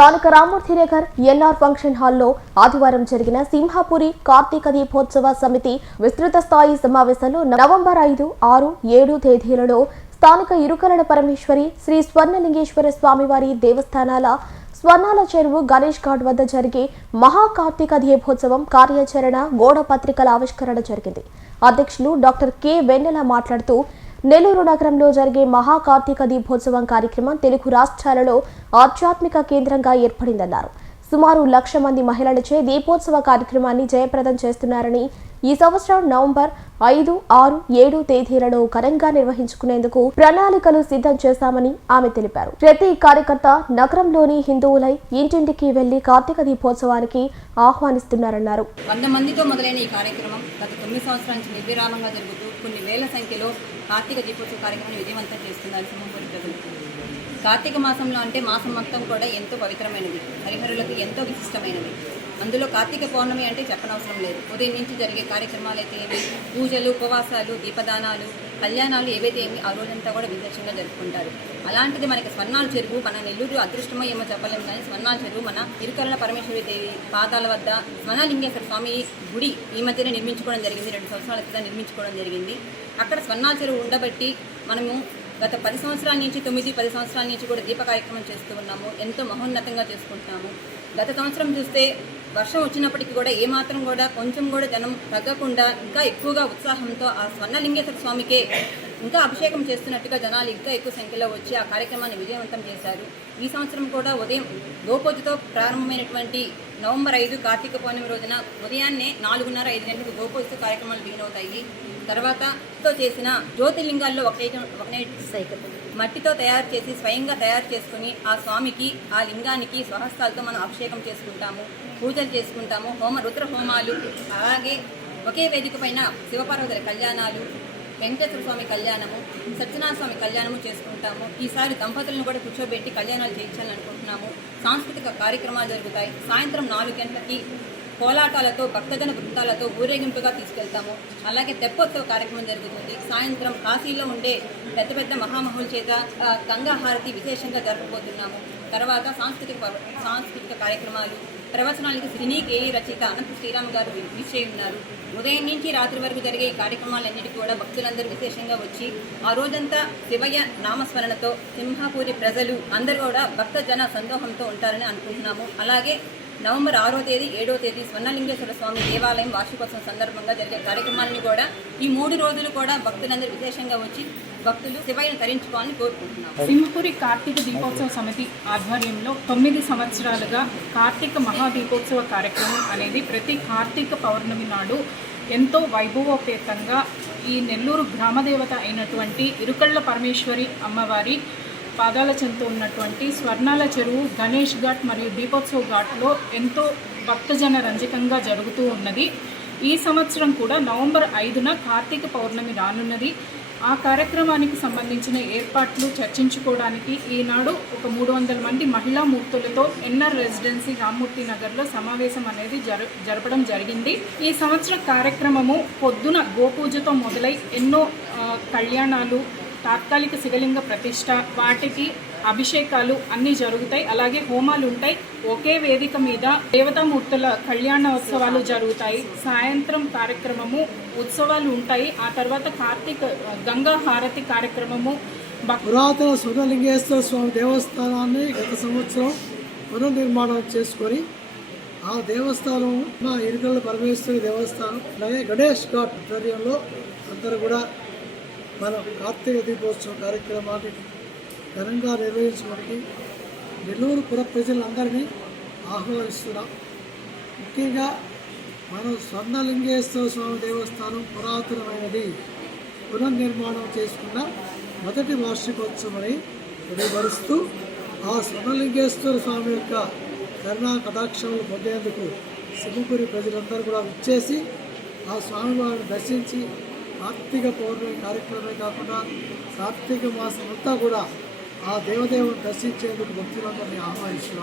స్థానిక Ramurthy Nagar NR function హాల్లో ఆదివారం జరిగిన సింహాపురి కార్తీక దీపోత్సవ సమితి విస్తృత స్థాయి సమావేశంలో నవంబర్ ఐదు ఆరు ఏడు తేదీలలో స్థానిక ఇరుకరణ పరమేశ్వరి శ్రీ స్వర్ణలింగేశ్వర స్వామివారి దేవస్థానాల స్వర్ణాల చెరువు గణేష్ ఘాట్ వద్ద జరిగే మహాకార్తీక దీపోత్సవం కార్యాచరణ గోడ పత్రికల ఆవిష్కరణ జరిగింది. అధ్యక్షులు డాక్టర్ కె వెన్నెల మాట్లాడుతూ నెల్లూరు నగరంలో జరిగే మహా కార్తీక దీపోత్సవం కార్యక్రమం తెలుగు రాష్ట్రాలలో ఆధ్యాత్మిక కేంద్రంగా ఏర్పడిందన్నారు. సుమారు లక్ష మంది మహిళలచే దీపోత్సవ కార్యక్రమాన్ని జయప్రదం చేస్తున్నారని ఈ సంవత్సరం నవంబర్ ఐదు ఆరు ఏడు తేదీలను ఘనంగా నిర్వహించుకునేందుకు ప్రణాళికలు సిద్ధం చేశామని ఆమె తెలిపారు. ప్రతి కార్యకర్త నగరంలోని హిందువులై ఇంటింటికి వెళ్ళి కార్తీక దీపోత్సవానికి ఆహ్వానిస్తున్నారన్నారు. వంద మందితో మొదలైన ఈ కార్యక్రమం గత తొమ్మిది సంవత్సరాల నుంచి నిర్విరామంగా జరుగుతూ కొన్ని వేల సంఖ్యలో కార్తీక దీపోత్సవ కార్యక్రమాన్ని విజయవంతం చేస్తున్నారు కార్తీక మాసంలో అంటే మాసం మొత్తం కూడా ఎంతో పవిత్రమైనది. హరిహరులకు ఎంతో విశిష్టమైనవి అందులో కార్తీక పౌర్ణమి అంటే చెప్పనవసరం లేదు. ఉదయం నుంచి జరిగే కార్యక్రమాలు అయితే ఏమి పూజలు ఉపవాసాలు దీపదానాలు కళ్యాణాలు ఏవైతే ఏమి ఆ రోజంతా కూడా విశేషంగా జరుపుకుంటారు. అలాంటిది మనకి స్వర్ణాల చెరువు మన నెల్లూరు అదృష్టమో ఏమో చెప్పలేము కానీ స్వర్ణాల చెరువు మన ఇరుకరణ పరమేశ్వరి దేవి పాదాల వద్ద స్వర్ణలింగేశ్వర స్వామి గుడి ఈ మధ్యనే నిర్మించుకోవడం జరిగింది. రెండు సంవత్సరాల క్రితం నిర్మించుకోవడం జరిగింది. అక్కడ స్వర్ణాల చెరువు ఉండబట్టి మనము గత పది సంవత్సరాల నుంచి తొమ్మిది పది సంవత్సరాల నుంచి కూడా దీప కార్యక్రమం చేస్తూ ఉన్నాము. ఎంతో మహోన్నతంగా చేసుకుంటున్నాము. గత సంవత్సరం చూస్తే వర్షం వచ్చినప్పటికీ కూడా ఏమాత్రం కూడా కొంచెం కూడా జనం తగ్గకుండా ఇంకా ఎక్కువగా ఉత్సాహంతో ఆ స్వర్ణలింగేశ్వర స్వామికే ఇంకా అభిషేకం చేస్తున్నట్టుగా జనాలు ఇంకా ఎక్కువ సంఖ్యలో వచ్చి ఆ కార్యక్రమాన్ని విజయవంతం చేశారు. ఈ సంవత్సరం కూడా ఉదయం గోపూజతో ప్రారంభమైనటువంటి నవంబర్ ఐదు కార్తీక పౌర్ణమి రోజున ఉదయాన్నే నాలుగున్నర ఐదు గంటలకు గోపూజతో కార్యక్రమాలు బిగినవుతాయి తర్వాత తో చేసిన జ్యోతిర్లింగాల్లో ఒక ఒకనే మట్టితో తయారు చేసి స్వయంగా తయారు చేసుకుని ఆ స్వామికి ఆ లింగానికి స్వహస్తాలతో మనం అభిషేకం చేసుకుంటాము పూజలు చేసుకుంటాము హోమ రుద్ర హోమాలు అలాగే ఒకే వేదిక పైన శివపార్వతుల కళ్యాణాలు వెంకటేశ్వర స్వామి కళ్యాణము సత్యనారాయణ స్వామి కళ్యాణము చేసుకుంటాము. ఈసారి దంపతులను కూడా కూర్చోబెట్టి కళ్యాణాలు చేయించాలని అనుకుంటున్నాము సాంస్కృతిక కార్యక్రమాలు జరుగుతాయి. సాయంత్రం నాలుగు గంటలకి కోలాటాలతో భక్తజన బృందాలతో ఊరేగింపుగా తీసుకెళ్తాము. అలాగే తెప్పోత్సవ కార్యక్రమం జరుగుతుంది. సాయంత్రం కాశీలో ఉండే పెద్ద పెద్ద మహామహుల చేత గంగాహారతి గంగా హారతి విశేషంగా జరపబోతున్నాము. తర్వాత సాంస్కృతిక సాంస్కృతిక కార్యక్రమాలు ప్రవచనాలకు సినీ గేయ రచయిత అనంత శ్రీరామ్ గారు విషయ ఉన్నారు. ఉదయం నుంచి రాత్రి వరకు జరిగే ఈ కార్యక్రమాలన్నిటి కూడా భక్తులందరూ విశేషంగా వచ్చి ఆ రోజంతా శివయ్య నామస్మరణతో సింహాపూరి ప్రజలు అందరూ కూడా భక్త జన సందోహంతో ఉంటారని అనుకుంటున్నాము. అలాగే నవంబర్ ఆరో తేదీ ఏడో తేదీ స్వర్ణలింగేశ్వర స్వామి దేవాలయం వార్షికోత్సవం సందర్భంగా జరిగే కార్యక్రమాన్ని కూడా ఈ మూడు రోజులు కూడా భక్తులందరూ విశేషంగా వచ్చి భక్తులు శివయ్యను తరించుకోవాలని కోరుకుంటున్నాం సింహపురి కార్తీక దీపోత్సవ సమితి ఆధ్వర్యంలో తొమ్మిది సంవత్సరాలుగా కార్తీక మహాదీపోత్సవ కార్యక్రమం అనేది ప్రతి కార్తీక పౌర్ణమి నాడు ఎంతో వైభవోపేతంగా ఈ నెల్లూరు గ్రామదేవత అయినటువంటి ఇరుకళ్ళ పరమేశ్వరి అమ్మవారి పాదాల చెంత ఉన్నటువంటి స్వర్ణాల చెరువు గణేష్ ఘాట్ మరియు దీపోత్సవ ఘాట్లో ఎంతో భక్తజన రంజకంగా జరుగుతూ ఉన్నది. ఈ సంవత్సరం కూడా నవంబర్ ఐదున కార్తీక పౌర్ణమి రానున్నది. ఆ కార్యక్రమానికి సంబంధించిన ఏర్పాట్లు చర్చించుకోవడానికి ఈనాడు ఒక మూడు వందల మంది మహిళా మూర్తులతో ఎన్ఆర్ రెసిడెన్సీ రామ్మూర్తి నగర్లో సమావేశం అనేది జర జరపడం జరిగింది. ఈ సంవత్సర కార్యక్రమము పొద్దున గోపూజతో మొదలై ఎన్నో కళ్యాణాలు తాత్కాలిక శివలింగ ప్రతిష్ట వాటికి అభిషేకాలు అన్నీ జరుగుతాయి. అలాగే హోమాలు ఉంటాయి. ఒకే వేదిక మీద దేవతామూర్తుల కళ్యాణోత్సవాలు జరుగుతాయి. సాయంత్రం కార్యక్రమము ఉత్సవాలు ఉంటాయి. ఆ తర్వాత కార్తీక గంగా హారతి కార్యక్రమము పురాతన స్వర్ణలింగేశ్వర స్వామి దేవస్థానాన్ని గత సంవత్సరం పునర్నిర్మాణం చేసుకొని ఆ దేవస్థానం మా ఇరుకల పరమేశ్వరి దేవస్థానం అలాగే గణేష్ ఘాట్ ఆధ్వర్యంలో అందరూ కూడా మన కార్తీక దీపోత్సవ కార్యక్రమాన్ని ఘనంగా నిర్వహించడానికి నెల్లూరు పుర ప్రజలందరినీ ఆహ్వానిస్తున్నాం. ముఖ్యంగా మనం స్వర్ణలింగేశ్వర స్వామి దేవస్థానం పురాతనమైనది పునర్నిర్మాణం చేసుకున్న మొదటి వార్షికోత్సవమని తెలియపరుస్తూ ఆ స్వర్ణలింగేశ్వర స్వామి యొక్క కరుణా కటాక్షములు పొందేందుకు సింహపురి ప్రజలందరూ కూడా వచ్చేసి ఆ స్వామివారిని దర్శించి కార్తీక పౌర్ణమి కార్యక్రమమే కాకుండా కార్తీక మాసం అంతా కూడా ఆ దేవదేవుని దర్శించేందుకు భక్తులందరినీ ఆహ్వానిస్తున్నాం.